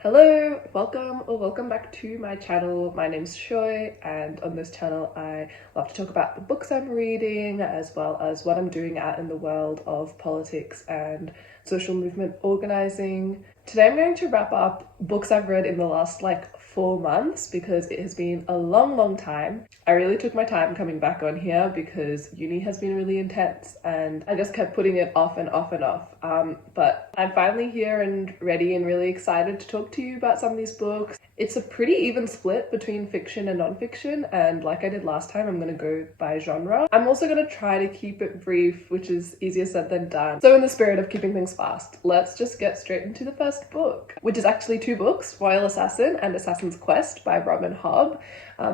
Hello, welcome back to my channel. My name's Shoy, and on this channel I love to talk about the books I'm reading as well as what I'm doing out in the world of politics and social movement organizing. Today I'm going to wrap up books I've read in the last 4 months because it has been a long time. I really took my time coming back on here because uni has been really intense and I just kept putting it off and off and off. But I'm finally here and ready and really excited to talk to you about some of these books. It's a pretty even split between fiction and non-fiction, and like I did last time, I'm going to go by genre. I'm also going to try to keep it brief, which is easier said than done. So in the spirit of keeping things fast, let's just get straight into the first book, which is actually two books, Royal Assassin and Assassin's Quest by Robin Hobb.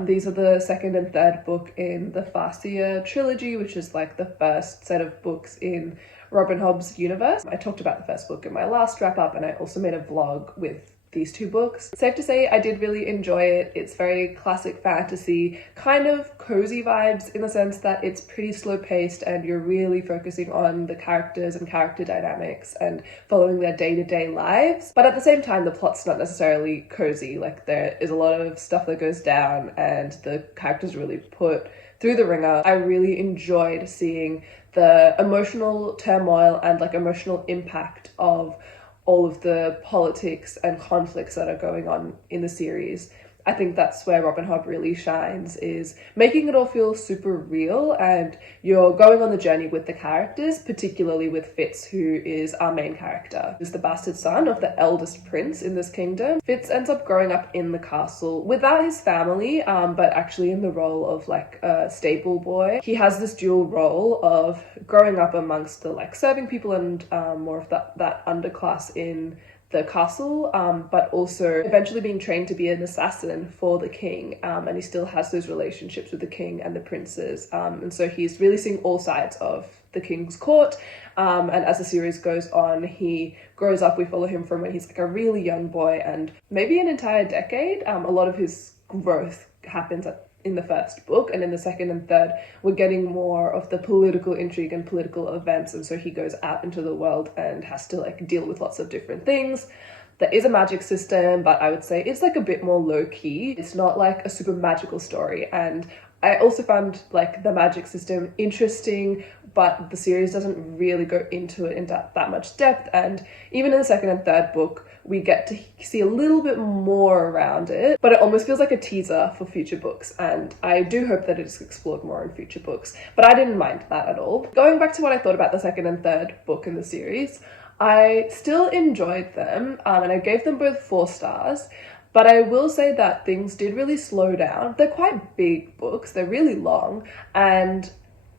These are the second and third book in the Farseer trilogy, which is like the first set of books in Robin Hobb's universe. I talked about the first book in my last wrap up, and I also made a vlog with these two books. Safe to say I did really enjoy it. It's very classic fantasy, kind of cozy vibes in the sense that it's pretty slow paced and you're really focusing on the characters and character dynamics and following their day-to-day lives. But at the same time, the plot's not necessarily cozy. Like, there is a lot of stuff that goes down and the characters really put through the ringer. I really enjoyed seeing the emotional turmoil and emotional impact of all of the politics and conflicts that are going on in the series. I think that's where Robin Hobb really shines, is making it all feel super real and you're going on the journey with the characters, particularly with Fitz, who is our main character. He's the bastard son of the eldest prince in this kingdom. Fitz ends up growing up in the castle without his family, but actually in the role of a stable boy. He has this dual role of growing up amongst the serving people and more of that underclass in the castle, but also eventually being trained to be an assassin for the king, and he still has those relationships with the king and the princes, and so he's really seeing all sides of the king's court, and as the series goes on, he grows up. We follow him from when he's a really young boy, and maybe an entire decade. A lot of his growth happens in the first book, and in the second and third we're getting more of the political intrigue and political events, and so he goes out into the world and has to deal with lots of different things. There is a magic system, but I would say it's a bit more low-key. It's not a super magical story, and I also found the magic system interesting, but the series doesn't really go into it in that much depth, and even in the second and third book we get to see a little bit more around it, but it almost feels like a teaser for future books, and I do hope that it is explored more in future books, but I didn't mind that at all. Going back to what I thought about the second and third book in the series, I still enjoyed them, and I gave them both 4 stars, but I will say that things did really slow down. They're quite big books, they're really long, and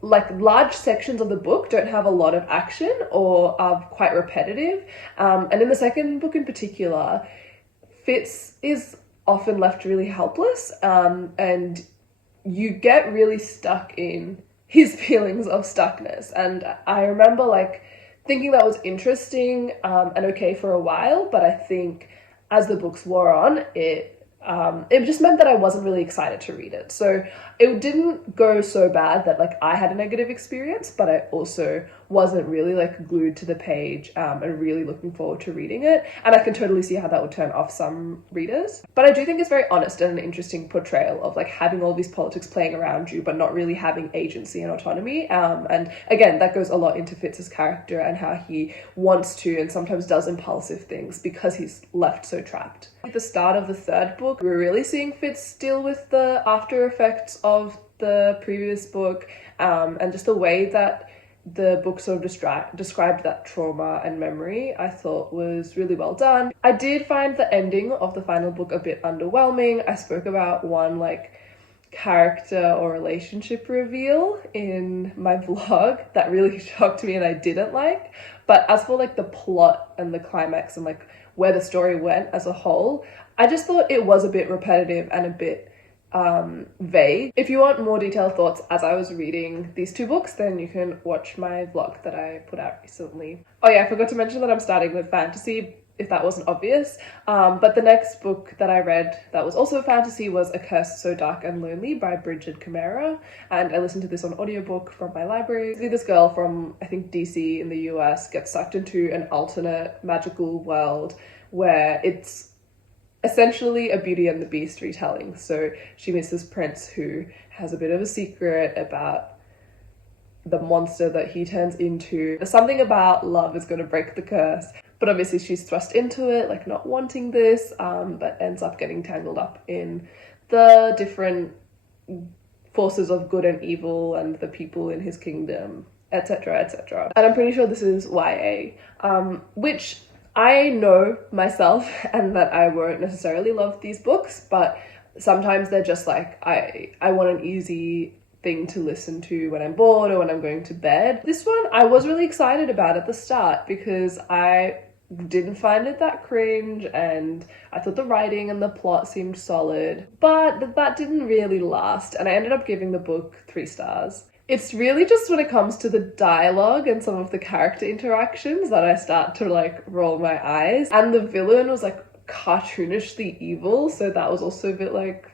large sections of the book don't have a lot of action or are quite repetitive. And in the second book in particular, Fitz is often left really helpless, and you get really stuck in his feelings of stuckness. And I remember thinking that was interesting and okay for a while, but I think as the books wore on, it just meant that I wasn't really excited to read it. So it didn't go so bad that I had a negative experience, but I also wasn't really glued to the page and really looking forward to reading it. And I can totally see how that would turn off some readers. But I do think it's very honest and an interesting portrayal of having all these politics playing around you, but not really having agency and autonomy. And again, that goes a lot into Fitz's character and how he wants to and sometimes does impulsive things because he's left so trapped. At the start of the third book, we're really seeing Fitz deal with the after effects of the previous book, and just the way that the book sort of described that trauma and memory, I thought was really well done. I did find the ending of the final book a bit underwhelming. I spoke about one character or relationship reveal in my vlog that really shocked me and I didn't like. But as for the plot and the climax and where the story went as a whole, I just thought it was a bit repetitive and a bit vague. If you want more detailed thoughts as I was reading these two books, then you can watch my vlog that I put out recently. Oh yeah, I forgot to mention that I'm starting with fantasy, if that wasn't obvious. But the next book that I read that was also fantasy was A Curse So Dark and Lonely by Bridget Camara, and I listened to this on audiobook from my library. This girl from, I think, DC in the US gets sucked into an alternate magical world where it's essentially a Beauty and the Beast retelling. So she meets this prince who has a bit of a secret about the monster that he turns into. Something about love is going to break the curse, but obviously she's thrust into it, like not wanting this, but ends up getting tangled up in the different forces of good and evil and the people in his kingdom, etc., etc. And I'm pretty sure this is YA, which I know myself and that I won't necessarily love these books, but sometimes they're just like, I want an easy thing to listen to when I'm bored or when I'm going to bed. This one I was really excited about at the start because I didn't find it that cringe and I thought the writing and the plot seemed solid, but that didn't really last, and I ended up giving the book 3 stars. It's really just when it comes to the dialogue and some of the character interactions that I start to like roll my eyes, and the villain was like cartoonishly evil, so that was also a bit like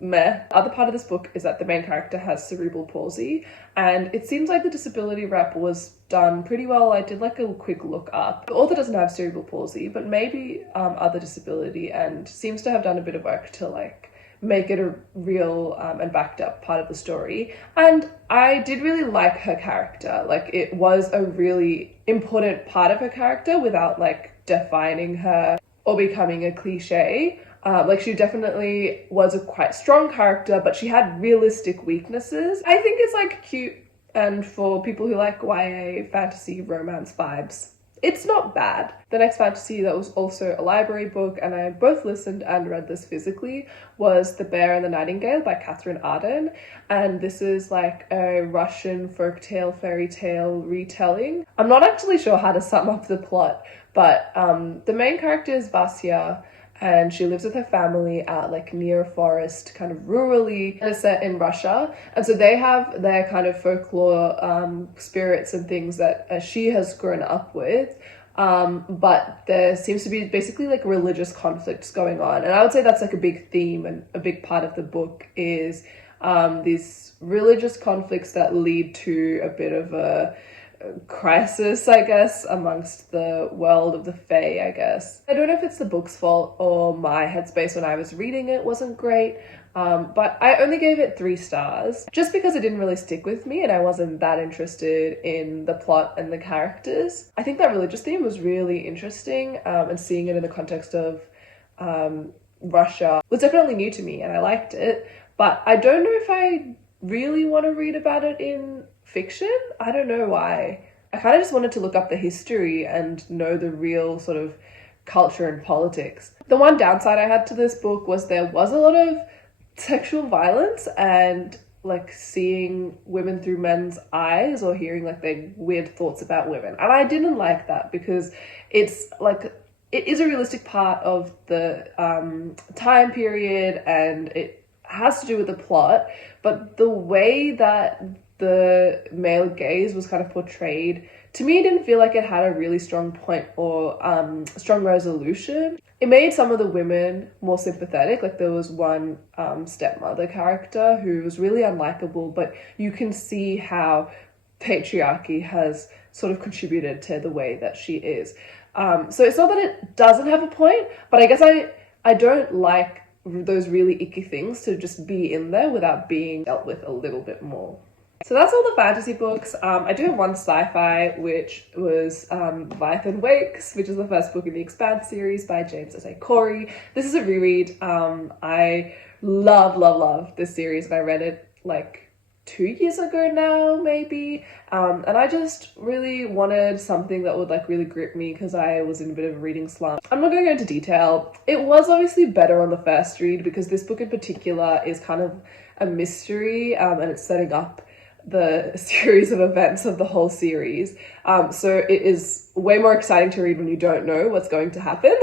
meh. The other part of this book is that the main character has cerebral palsy, and it seems like the disability rep was done pretty well. I did like a quick look up. The author doesn't have cerebral palsy, but maybe other disability, and seems to have done a bit of work to like make it a real and backed up part of the story. And I did really like her character. Like, it was a really important part of her character without like defining her or becoming a cliche. Like, she definitely was a quite strong character, but she had realistic weaknesses. I think it's like cute, and for people who like YA fantasy romance vibes, it's not bad. The next fantasy that was also a library book, and I both listened and read this physically, was The Bear and the Nightingale by Catherine Arden. And this is like a Russian folktale, fairy tale retelling. I'm not actually sure how to sum up the plot, but the main character is Vasya, and she lives with her family out like near a forest, kind of rurally, and it's set in Russia. And so they have their kind of folklore spirits and things that she has grown up with. But there seems to be basically like religious conflicts going on. And I would say that's like a big theme and a big part of the book is these religious conflicts that lead to a bit of a crisis, I guess, amongst the world of the Fae, I guess. I don't know if it's the book's fault or my headspace when I was reading it wasn't great, but I only gave it 3 stars just because it didn't really stick with me and I wasn't that interested in the plot and the characters. I think that religious theme was really interesting, and seeing it in the context of Russia was definitely new to me and I liked it, but I don't know if I really want to read about it in fiction. I don't know why. I kind of just wanted to look up the history and know the real sort of culture and politics. The one downside I had to this book was there was a lot of sexual violence and like seeing women through men's eyes or hearing like their weird thoughts about women. And I didn't like that because it's like, it is a realistic part of the time period and it has to do with the plot, but the way that the male gaze was kind of portrayed, to me, it didn't feel like it had a really strong point or strong resolution. It made some of the women more sympathetic. Like, there was one stepmother character who was really unlikable, but you can see how patriarchy has sort of contributed to the way that she is. So it's not that it doesn't have a point, but I guess I don't like those really icky things to just be in there without being dealt with a little bit more. So that's all the fantasy books. I do have one sci-fi, which was Leviathan Wakes, which is the first book in the Expanse series by James S.A. Corey. This is a reread. I love this series, and I read it like 2 years ago now, maybe. And I just really wanted something that would like really grip me because I was in a bit of a reading slump. I'm not going to go into detail. It was obviously better on the first read because this book in particular is kind of a mystery, and it's setting up the series of events of the whole series. So it is way more exciting to read when you don't know what's going to happen.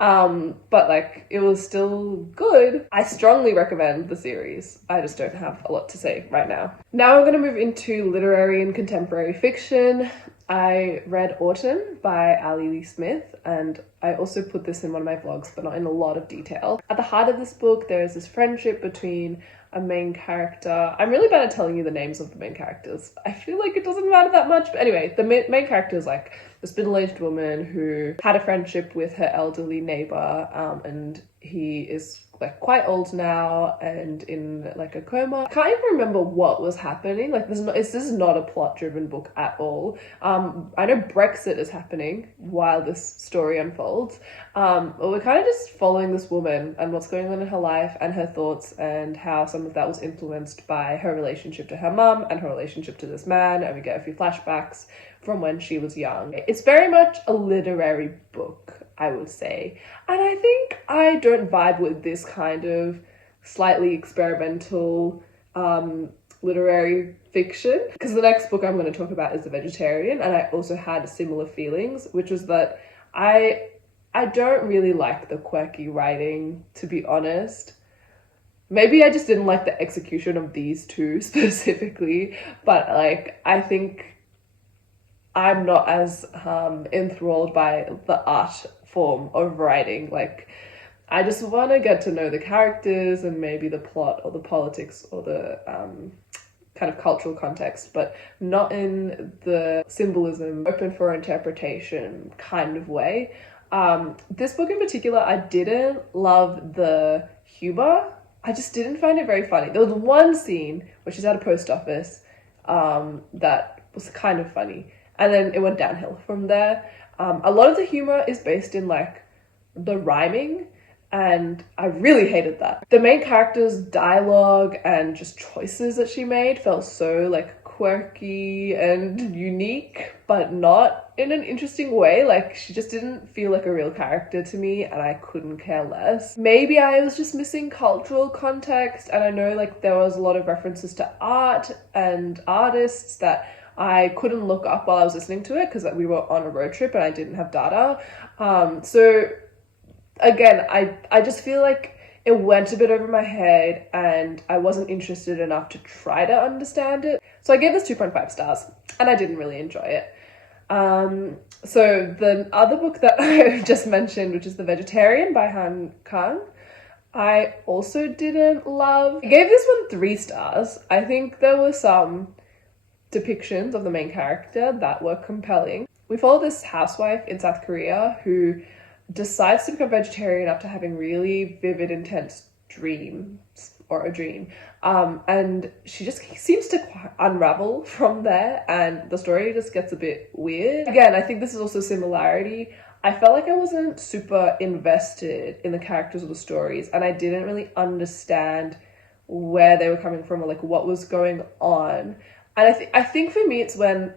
But like, it was still good. I strongly recommend the series. I just don't have a lot to say right now. Now I'm going to move into literary and contemporary fiction. I read Autumn by Ali Lee Smith, and I also put this in one of my vlogs, but not in a lot of detail. At the heart of this book, there is this friendship between a main character. I'm really bad at telling you the names of the main characters. I feel like it doesn't matter that much, but anyway, the main character is like this middle-aged woman who had a friendship with her elderly neighbor, and he is like quite old now and in like a coma. I can't even remember what was happening. Like this is not a plot-driven book at all. I know Brexit is happening while this story unfolds. But we're kind of just following this woman and what's going on in her life and her thoughts, and how some of that was influenced by her relationship to her mum and her relationship to this man, and we get a few flashbacks from when she was young. It's very much a literary book, I would say. And I think I don't vibe with this kind of slightly experimental literary fiction, because the next book I'm going to talk about is The Vegetarian, and I also had similar feelings, which was that I don't really like the quirky writing, to be honest. Maybe I just didn't like the execution of these two specifically, but like I think I'm not as enthralled by the art form of writing. Like, I just want to get to know the characters and maybe the plot or the politics or the kind of cultural context, but not in the symbolism, open for interpretation kind of way. This book in particular, I didn't love the humor. I just didn't find it very funny. There was one scene where she's at a post office that was kind of funny, and then it went downhill from there. A lot of the humor is based in like the rhyming, and I really hated that. The main character's dialogue and just choices that she made felt so like quirky and unique, but not in an interesting way. Like, she just didn't feel like a real character to me, and I couldn't care less. Maybe I was just missing cultural context, and I know like there was a lot of references to art and artists that I couldn't look up while I was listening to it because we were on a road trip and I didn't have data. So again, I just feel like it went a bit over my head and I wasn't interested enough to try to understand it. So I gave this 2.5 stars and I didn't really enjoy it. So the other book that I just mentioned, which is The Vegetarian by Han Kang, I also didn't love. I gave this one 3 stars. I think there were some depictions of the main character that were compelling. We follow this housewife in South Korea who decides to become vegetarian after having really vivid, intense dreams, or a dream. And she just seems to unravel from there, and the story just gets a bit weird. Again, I think this is also a similarity. I felt like I wasn't super invested in the characters or the stories, and I didn't really understand where they were coming from or like what was going on. And I think for me, it's when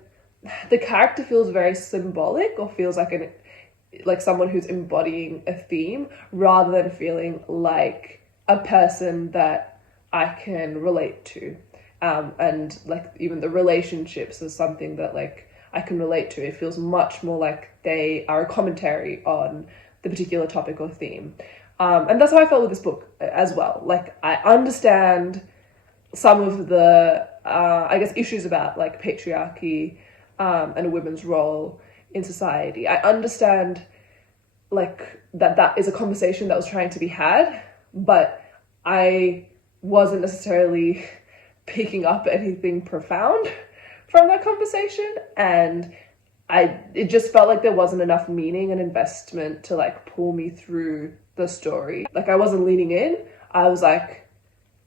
the character feels very symbolic or feels like someone who's embodying a theme rather than feeling like a person that I can relate to. And like even the relationships is something that like I can relate to. It feels much more like they are a commentary on the particular topic or theme. And that's how I felt with this book as well. Like, I understand some of the I guess issues about like patriarchy and a woman's role in society. I understand like that is a conversation that was trying to be had, but I wasn't necessarily picking up anything profound from that conversation, and it just felt like there wasn't enough meaning and investment to like pull me through the story. Like, I wasn't leaning in. I was like,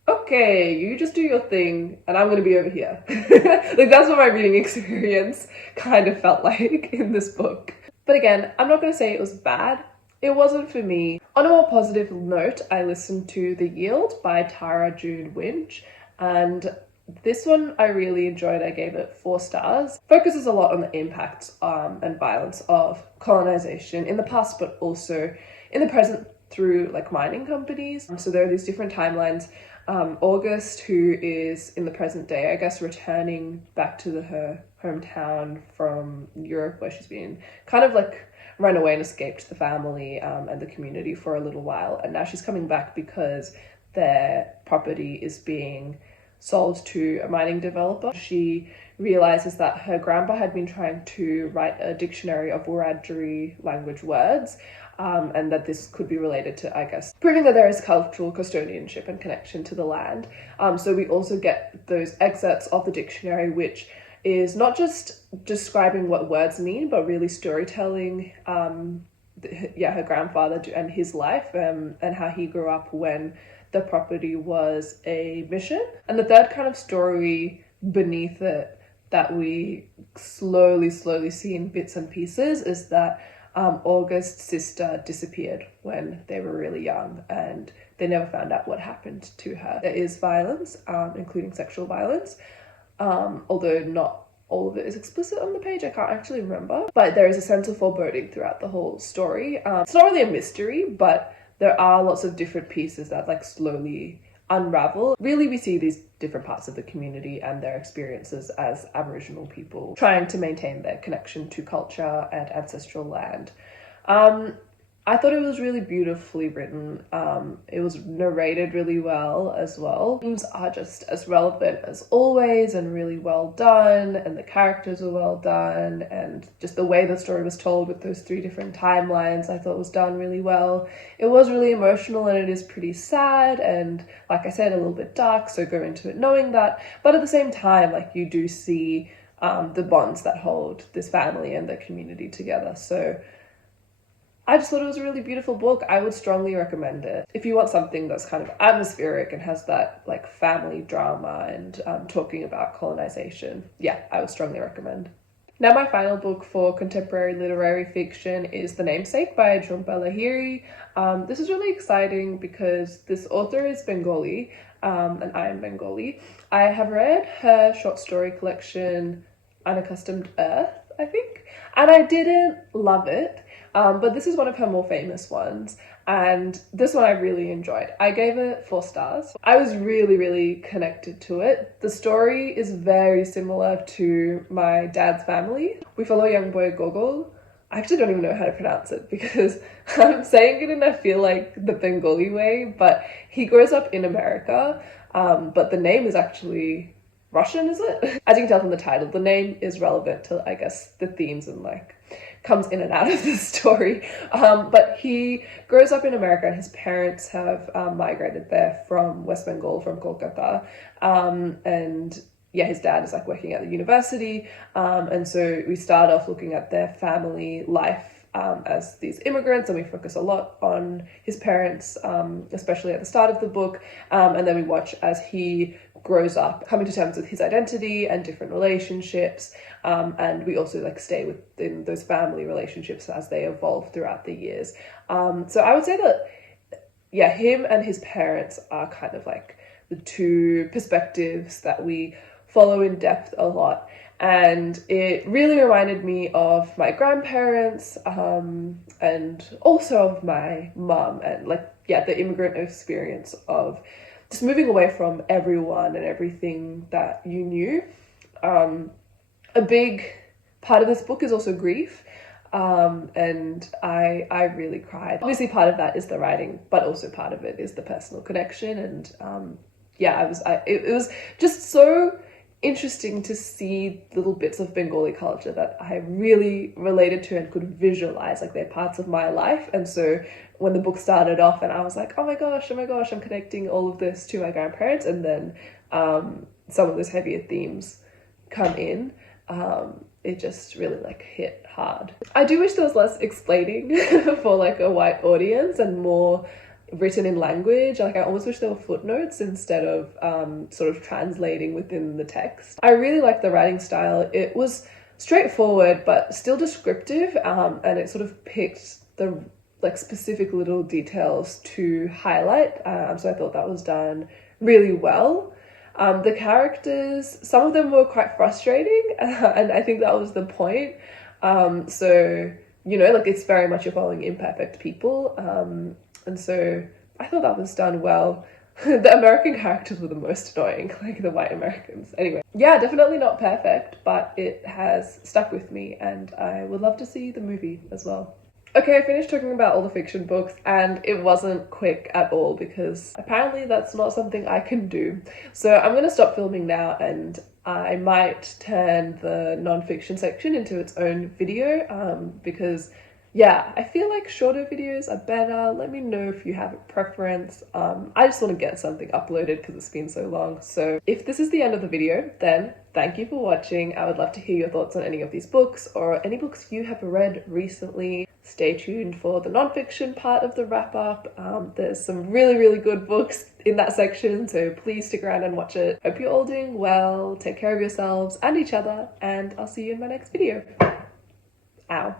okay, you just do your thing and I'm gonna be over here. Like, that's what my reading experience kind of felt like in this book. But again, I'm not gonna say it was bad. It wasn't for me. On a more positive note, I listened to The Yield by Tara June Winch, and this one I really enjoyed. I gave it 4 stars. Focuses a lot on the impacts and violence of colonization in the past, but also in the present through like mining companies. So there are these different timelines. August, who is in the present day, I guess, returning back to her hometown from Europe, where she's been kind of like run away and escaped the family and the community for a little while, and now she's coming back because their property is being sold to a mining developer. She realizes that her grandpa had been trying to write a dictionary of Wiradjuri language words, and that this could be related to, I guess, proving that there is cultural custodianship and connection to the land. So we also get those excerpts of the dictionary, which is not just describing what words mean, but really storytelling, her grandfather and his life, and how he grew up when the property was a mission. And the third kind of story beneath it that we slowly see in bits and pieces is that August's sister disappeared when they were really young, and they never found out what happened to her. There is violence, including sexual violence, although not all of it is explicit on the page. I can't actually remember, but there is a sense of foreboding throughout the whole story. It's not really a mystery, but there are lots of different pieces that like slowly unravel. Really, we see these different parts of the community and their experiences as Aboriginal people trying to maintain their connection to culture and ancestral land. I thought it was really beautifully written. It was narrated really well as well. Themes are just as relevant as always and really well done, and the characters are well done, and just the way the story was told with those 3 different timelines I thought was done really well. It was really emotional, and it is pretty sad and, like I said, a little bit dark, so go into it knowing that. But at the same time, like, you do see the bonds that hold this family and their community together. So I just thought it was a really beautiful book. I would strongly recommend it. If you want something that's kind of atmospheric and has that like family drama and talking about colonization, yeah, I would strongly recommend. Now my final book for contemporary literary fiction is The Namesake by June-sept. This is really exciting because this author is Bengali, and I am Bengali. I have read her short story collection Unaccustomed Earth, I think, and I didn't love it. But this is one of her more famous ones, and this one I really enjoyed. I gave it 4 stars. I was really connected to it. The story is very similar to my dad's family. We follow young boy Gogol. I actually don't even know how to pronounce it because I'm saying it and I feel like the Bengali way, but he grows up in America, but the name is actually Russian, is it? As you can tell from the title, the name is relevant to, I guess, the themes and like comes in and out of the story. But he grows up in America, and his parents have migrated there from West Bengal, from Kolkata. And yeah, his dad is like working at the university. And so we start off looking at their family life as these immigrants, and we focus a lot on his parents, especially at the start of the book. And then we watch as he grows up, coming to terms with his identity and different relationships. And we also like stay within those family relationships as they evolve throughout the years. So I would say that, yeah, him and his parents are kind of like the 2 perspectives that we follow in depth a lot. And it really reminded me of my grandparents, and also of my mum, and like, yeah, the immigrant experience of just moving away from everyone and everything that you knew. A big part of this book is also grief, and I really cried. Obviously part of that is the writing, but also part of it is the personal connection. And yeah, it was just so interesting to see little bits of Bengali culture that I really related to and could visualize, like they're parts of my life. And so when the book started off and I was like, oh my gosh, I'm connecting all of this to my grandparents, and then some of those heavier themes come in, it just really like hit hard. I do wish there was less explaining for like a white audience and more written in language. Like I almost wish there were footnotes instead of sort of translating within the text. I really like the writing style. It was straightforward but still descriptive, and it sort of picked the like specific little details to highlight, so I thought that was done really well. The characters, some of them were quite frustrating, and I think that was the point. So, you know, like it's very much you're following imperfect people, and so I thought that was done well. The American characters were the most annoying, like the white Americans. Anyway, yeah, definitely not perfect, but it has stuck with me, and I would love to see the movie as well. Okay, I finished talking about all the fiction books, and it wasn't quick at all because apparently that's not something I can do. So I'm going to stop filming now, and I might turn the non-fiction section into its own video, because yeah, I feel like shorter videos are better. Let me know if you have a preference. I just want to get something uploaded because it's been so long. So if this is the end of the video, then thank you for watching. I would love to hear your thoughts on any of these books or any books you have read recently. Stay tuned for the nonfiction part of the wrap up. There's some really good books in that section, so please stick around and watch it. Hope you're all doing well. Take care of yourselves and each other, and I'll see you in my next video. Ow.